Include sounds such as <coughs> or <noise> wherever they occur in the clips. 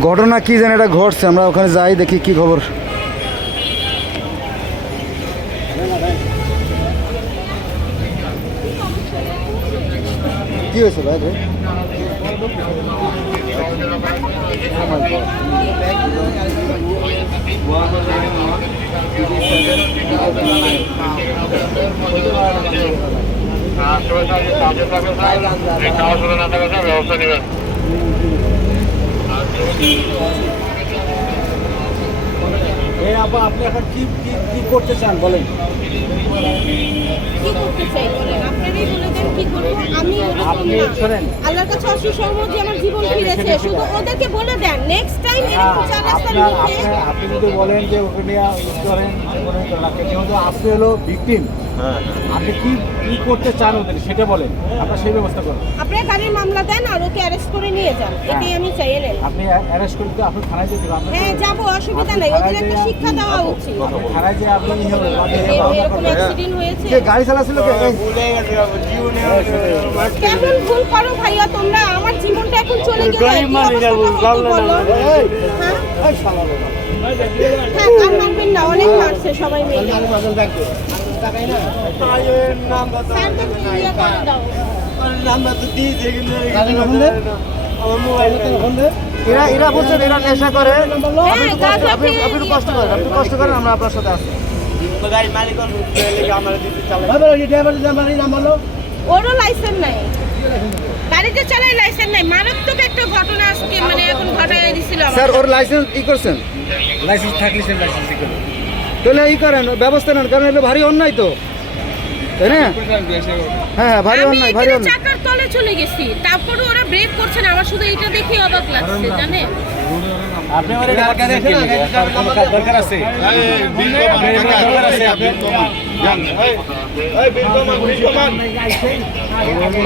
ঘটনা কি জানি এটা ঘটছে, আমরা ওখানে যাই, দেখি কি খবর। কি হয়েছে ভাই ব্যবস্থা নেবেন। এই আপা আপনি এখন কি কি কি করতে চান বলেন? কি করতে চাই বলেন? আপনারাই বলে দেন কি করব আমি আপনি না। আল্লাহর কাছে অশেষ সহমত যে আমার জীবন ফিরেছে শুধু ওদেরকে বলে দেন। নেক্সট টাইম এরকম চার রাস্তার মুখে আপনি যদি বলেন যে করেন করেন তো আপনি হলো ভিকটিম আপনি কি কি করতে চান ওদের? সেটা বলেন। আপনার সেই ব্যবস্থা করুন। আপনারা গাড়ির মামলা দেন আর ওকে অ্যারেস্ট করে নিয়ে যান। এটাই আমি চাই নেন আপনি অ্যারেস্ট করতে আপনি থানায় যেতে আপনার হ্যাঁ যাব অসুবিধা নাই। ওদের একটা শিক্ষা দেওয়া উচিত। থানায় যে আপনি হবে, আপনি যে ইয়ে হবে, এরকম অ্যাক্সিডেন্ট হয়েছে। কে গাড়ি চালাচ্ছিল কে? এই, কেমন ভুল করো ভাইয়া তোমরা? আমার জীবনটা এখন চলে গেল অবস্থা হতো বলো? হ্যাঁ? হ্যাঁ কান মারবেন না অনেক মারছে সবাই মিলে। এরা এরা বলছেন এরা নেশা করে। হ্যাঁ আপনি কষ্ট করেন আপনি কষ্ট করেন আমরা আপনার সাথে আছি। ওরও লাইসেন্স নাই। গাড়িতে চালাই লাইসেন্স নাই। মারাত্মক একটা ঘটনা আজকে মানে এখন ঘটাই দিছিল স্যার ওর লাইসেন্স ই করছেন? লাইসেন্স থাকলে সে লাইসেন্স করবে। তাহলে এই করেন ব্যবস্থা নেন কারণ এটা ভারী অন্যায় তো। তাই না? হ্যাঁ হ্যাঁ ভারী অন্যায় ভারী অন্যায়। চাকার তলে চলে গেছি তারপরে ওরা ব্রেক করছে না আমার শুধু এটা দেখে অবাক লাগছে জানেন? আপনি আমার দরকার আছে। দরকার আছে। দরকার আছে। আপনি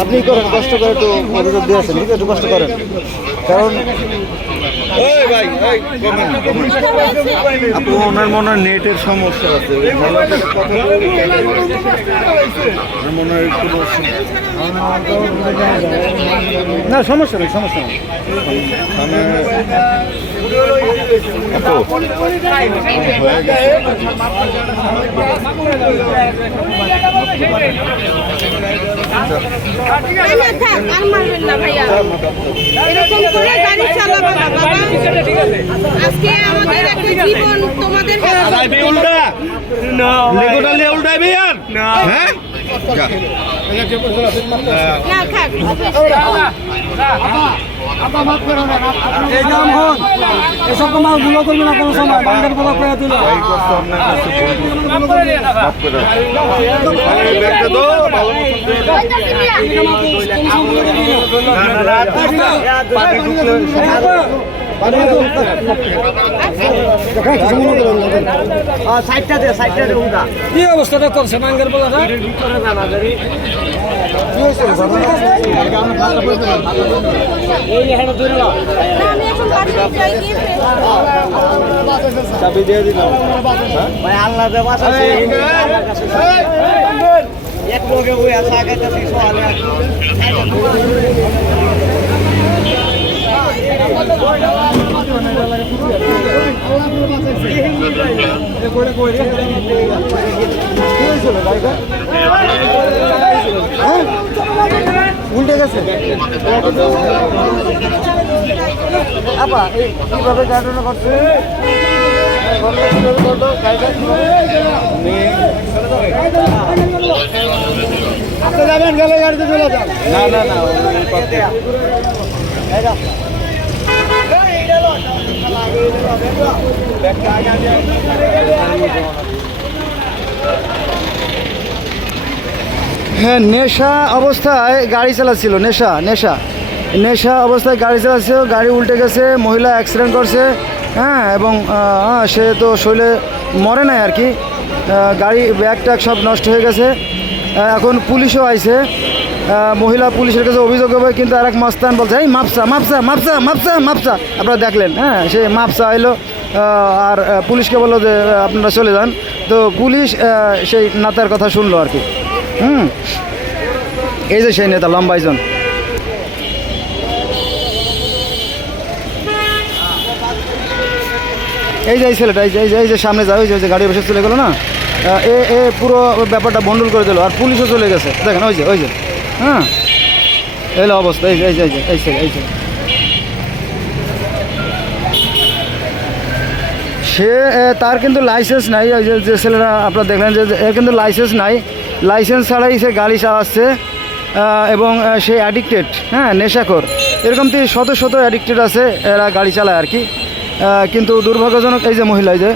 আপনি করেন কষ্ট করে একটু অভিযোগ দিয়ে আসেন ঠিক আছে? একটু কষ্ট করেন। কারণ ওনার মনে হয় নেটের সমস্যা আছে। মনে হয় একটু না সমস্যা নেই সমস্যা নেই। আজকে আমাদের একটা জীবন তোমাদের। হ্যাঁ না নাম হন এসব তো মালগুলো করবে না কোনো সময় বান্ডারগুলো করে দিল কি অবস্থাটা করছে বাঙ্গের বলাটা। চাবি দিয়ে দিলাম আল্লাহ এক লোকে বই আছে আগে যাচ্ছে সোয়ালে উল্টে গেছে আপা এই কীভাবে গাড়িটা করছে আপনি যাবেন গেলে গাড়িতে চলে যান। না না না হ্যাঁ নেশা অবস্থায় গাড়ি চালাচ্ছিল, নেশা নেশা। নেশা অবস্থায় গাড়ি চালাচ্ছিল, গাড়ি উল্টে গেছে, মহিলা অ্যাক্সিডেন্ট করছে হ্যাঁ এবং সে তো শৈলে মরে নাই আর কি। গাড়ি ব্যাগ ট্যাগ সব নষ্ট হয়ে গেছে। এখন পুলিশও আইছে। মহিলা পুলিশের কাছে অভিযোগ হবে কিন্তু আর এক মস্তান বলছে এই মাপসা মাপসা মাপসা মাপসা মাপসা। আপনারা দেখলেন হ্যাঁ সে মাপসা আহ, আর পুলিশকে বলল যে আপনারা চলে যান। তো পুলিশ সেই নাতার কথা শুনলো আর কি। হুম। এই যে সেই নেতা লম্বাইজন এই যে এই ছেলেটা এই যে এই যে সামনে যায় ওই যে গাড়ি বসে চলে গেলো না? এ এ পুরো ব্যাপারটা বন্ডল করে দিল, আর পুলিশও চলে গেছে। দেখেন, ওই যে ওই যে হ্যাঁ? এলো অবস্থা, এই যে, এই এই এই এই সে তার কিন্তু লাইসেন্স নাই, ওই যে ছেলেরা আপনারা দেখলেন যে এর কিন্তু লাইসেন্স নাই। লাইসেন্স ছাড়াই সে গাড়ি চালাচ্ছে এবং সে অ্যাডিক্টেড হ্যাঁ নেশাখোর। এরকম তো শত শত অ্যাডিক্টেড আছে, এরা গাড়ি চালায় আর কি। কিন্তু দুর্ভাগ্যজনক এই যে মহিলা যে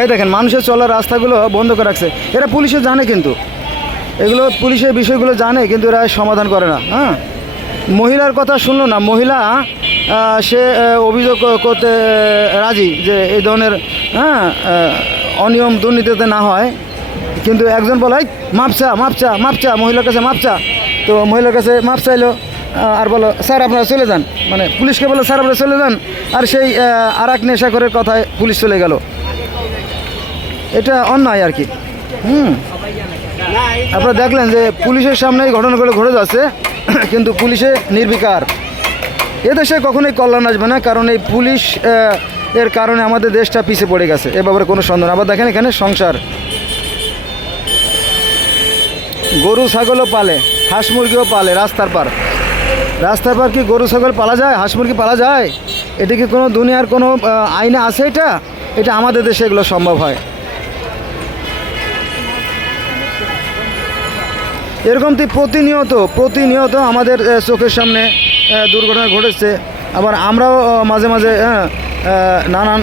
এই দেখেন মানুষের চলার রাস্তাগুলো বন্ধ করে রাখছে। এরা পুলিশে জানে কিন্তু। এগুলো পুলিশের বিষয়গুলো জানে কিন্তু এরা সমাধান করে না হ্যাঁ? মহিলার কথা শুনলো না। মহিলা সে অভিযোগ করতে রাজি যে এই ধরনের হ্যাঁ অনিয়ম দুর্নীতিতে না হয়। কিন্তু একজন বলে "এই, মাপচা মাপচা মাপচা মহিলার কাছে মাপচা তো মহিলার কাছে মাপ চাইলো আর বলো স্যার আপনারা চলে যান। মানে পুলিশকে বলো স্যার আপনারা চলে যান। আর সেই আর এক নেশাখরের কথায় পুলিশ চলে গেল। এটা অন্যায় আর কি। হুম। আপনারা দেখলেন যে পুলিশের সামনে এই ঘটনাগুলো ঘটে যাচ্ছে, <coughs> কিন্তু পুলিশে নির্বিকার। এদেশে কখনোই কল্যাণ আসবে না, কারণ এই পুলিশ এর কারণে আমাদের দেশটা পিছিয়ে পড়ে গেছে। এ ব্যাপারে কোনো সন্দেহ আবার দেখেন এখানে সংসার। গরু, ছাগলও পালে, হাঁস মুরগিও পালে রাস্তার পার। রাস্তার পার কি গরু, ছাগল পালা যায়, হাঁস মুরগি পালা যায়? এটা কি কোনো দুনিয়ার কোনো আইনে আছে এটা? এটা আমাদের দেশে এগুলো সম্ভব হয়। এরকম তো প্রতিনিয়ত প্রতিনিয়ত আমাদের চোখের সামনে দুর্ঘটনা ঘটেছে। আবার আমরাও মাঝে মাঝে নানান